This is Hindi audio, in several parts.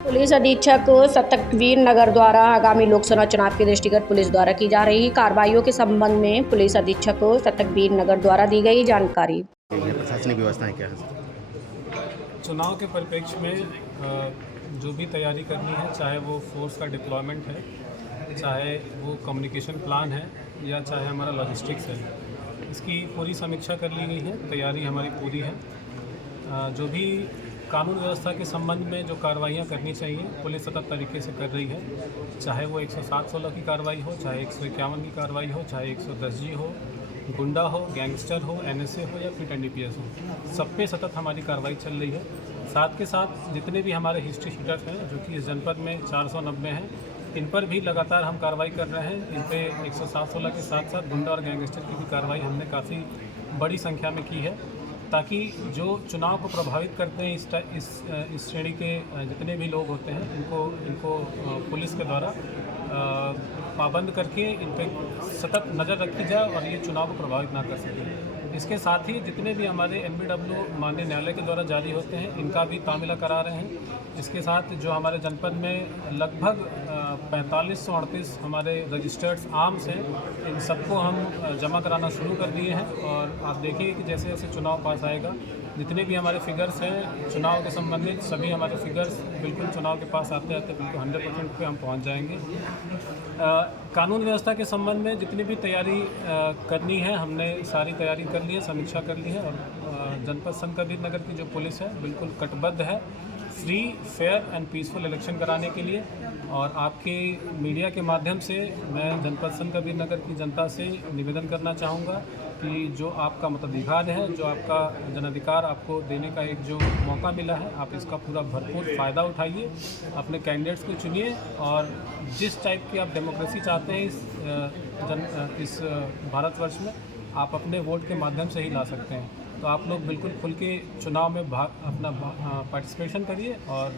पुलिस अधीक्षक सतकवीर नगर द्वारा आगामी लोकसभा चुनाव के दृष्टिगत पुलिस द्वारा की जा रही कार्रवाइयों के संबंध में पुलिस अधीक्षक सतकवीर नगर द्वारा दी गई जानकारी। प्रशासनिक व्यवस्थाएं क्या है? चुनाव के परिप्रेक्ष्य में जो भी तैयारी करनी है, चाहे वो फोर्स का डिप्लॉयमेंट है, चाहे वो कम्युनिकेशन प्लान है, या चाहे हमारा लॉजिस्टिक्स है, इसकी पूरी समीक्षा कर ली गई है। तैयारी हमारी पूरी है। जो भी कानून व्यवस्था के संबंध में जो कार्रवाइयाँ करनी चाहिए, पुलिस सतत तरीके से कर रही है। चाहे वो 107-16 की कार्रवाई हो, चाहे 151 की कार्रवाई हो, चाहे 110G हो, गुंडा हो, गैंगस्टर हो, NSA हो या फिर NDPS हो, सब पे सतत हमारी कार्रवाई चल रही है। साथ के साथ जितने भी हमारे हिस्ट्री शीटर्स हैं, जो कि इस जनपद में 490 हैं, इन पर भी लगातार हम कार्रवाई कर रहे हैं। इन पे 107-16 के साथ साथ गुंडा और गैंगस्टर की भी कार्रवाई हमने काफ़ी बड़ी संख्या में की है, ताकि जो चुनाव को प्रभावित करते हैं इस श्रेणी के जितने भी लोग होते हैं, इनको पुलिस के द्वारा पाबंद करके इन पर सतत नज़र रखी जाए और ये चुनाव को प्रभावित ना कर सके। इसके साथ ही जितने भी हमारे NBW माननीय न्यायालय के द्वारा जारी होते हैं, इनका भी तामीला करा रहे हैं। इसके साथ जो हमारे जनपद में लगभग 4538 हमारे रजिस्टर्ड आर्म्स हैं, इन सबको हम जमा कराना शुरू कर दिए हैं। और आप देखिए कि जैसे जैसे चुनाव पास आएगा, जितने भी हमारे फिगर्स हैं चुनाव के संबंधित, सभी हमारे फिगर्स बिल्कुल चुनाव के पास आते आते बिल्कुल 100% पे हम पहुंच जाएंगे। कानून व्यवस्था के संबंध में जितनी भी तैयारी करनी है, हमने सारी तैयारी कर ली है, समीक्षा कर ली है। और जनपद सतकवीर नगर की जो पुलिस है बिल्कुल कटिबद्ध है free, fair and peaceful election कराने के लिए। और आपके मीडिया के माध्यम से मैं जनपद सतकवीर नगर की जनता से निवेदन करना चाहूँगा कि जो आपका मताधिकार है, जो आपका जनाधिकार आपको देने का एक जो मौका मिला है, आप इसका पूरा भरपूर फ़ायदा उठाइए, अपने कैंडिडेट्स को चुनिए और जिस टाइप की आप डेमोक्रेसी चाहते हैं इस भारतवर्ष में, आप अपने वोट के माध्यम से ही ला सकते हैं। तो आप लोग बिल्कुल खुल के चुनाव में अपना पार्टिसिपेशन करिए और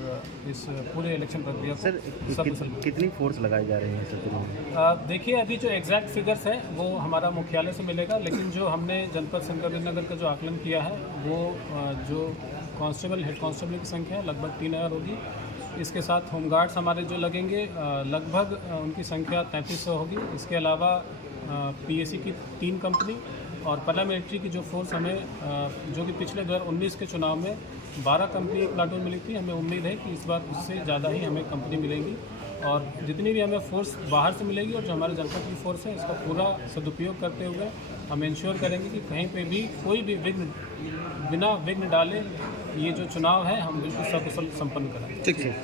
इस पूरे इलेक्शन प्रक्रिया को सर कितनी फोर्स लगाई जा रही है सर? देखिए, अभी जो एग्जैक्ट फिगर्स है वो हमारा मुख्यालय से मिलेगा, लेकिन जो हमने जनपद सतकवीर नगर का जो आकलन किया है, वो जो कांस्टेबल, हेड कांस्टेबल की संख्या है लगभग 3000 होगी। इसके साथ होमगार्ड्स हमारे जो लगेंगे, लगभग उनकी संख्या 3300 होगी। इसके अलावा PAC की 3 कंपनी और पैरामिलिट्री की जो फोर्स हमें, जो कि पिछले 2019 के चुनाव में 12 कंपनी प्लाटून मिली थी, हमें उम्मीद है कि इस बार उससे ज़्यादा ही हमें कंपनी मिलेंगी। और जितनी भी हमें फोर्स बाहर से मिलेगी और जो हमारे जनपद की फोर्स है, इसका पूरा सदुपयोग करते हुए हम इंश्योर करेंगे कि कहीं पे भी कोई भी बिना विघ्न डाले ये जो चुनाव है हम बिल्कुल सकुशल संपन्न कराएं। ठीक है।